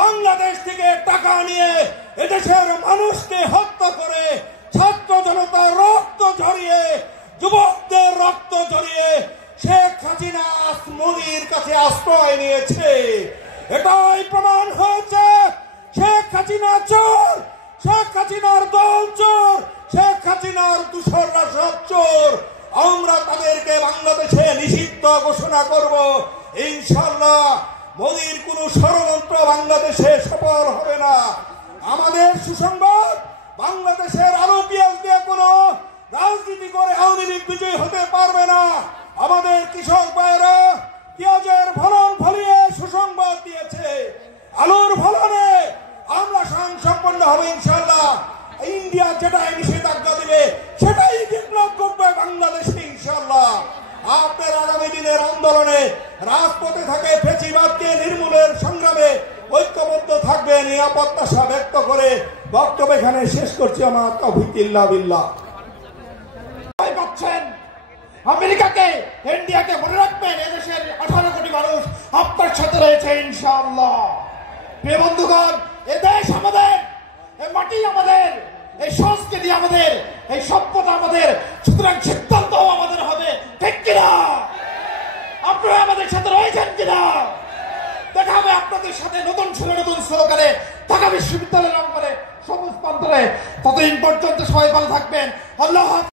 বাংলাদেশ থেকে টাকা নিয়ে এদেশের মানুষকে হত্যা করে ছাত্র জনতার রক্ত ঝরিয়ে যুবকদের রক্ত ঝরিয়ে শেখ হাসিনা মোদির কাছে আশ্রয় নিয়েছে। এটাই প্রমাণ হয়েছে শেখ হাসিনা চোর, শেখ হাসিনার দল চোর, শেখ হাসিনার দূষররা সব চোর। আমরা তাদেরকে বাংলাদেশে নিষিদ্ধ ঘোষণা করব ইনশাআল্লাহ। মোদির কোন ষড়যন্ত্র বাংলাদেশে সফল হবে না। আমাদের সুসংবাদ, বাংলাদেশের আলু পেঁয়াজ দিয়ে কোন রাজনীতি করে আওয়ামী লীগ বিজয়ী হতে পারবে না। আমাদের কৃষক ভাইরা পেঁয়াজের ফলন ফলিয়ে সুসংবাদ দিয়েছে। আলুর ফলনে আমরা স্বয়ংসম্পন্ন হবে ইনশাআল্লাহ। ইন্ডিয়া যেটাই নিষেধাজ্ঞা দিবে সেটাই বিপ্লব করবে বাংলাদেশে ইনশাআল্লাহ। আপনার আগামী দিনের আন্দোলনে রাজপথে থাকে ফ্যাসিবাদকে নির্মূলের সংগ্রামে ঐক্যবদ্ধ থাকবেন এই প্রত্যাশা ব্যক্ত করে বক্তব্য এখানে শেষ করছি। আমার তৌফিক ইল্লা বিল্লাহ। আমেরিকাকে, ইন্ডিয়াকে মনে রাখবেন, এদেশের 18 কোটি মানুষ আপনার সাথে রয়েছে ইনশাআল্লাহ। প্রিয় বন্ধুগণ, এ দেশ আমাদের, এই মাটি আমাদের, এই সংস্কৃতি আমাদের, এই সভ্যতা আমাদের, সুতরাং সিদ্ধান্ত আমাদের হবে, ঠিক কিনা? আপনারা আমাদের সাথে রয়েছেন কিনা? দেখা হবে আপনাদের সাথে নতুন স্লোগানে ঢাকা বিশ্ববিদ্যালয়ের অঙ্গনে, সবুজ প্রান্তরে। ততদিন পর্যন্ত সবাই ভালো থাকবেন। আল্লাহ।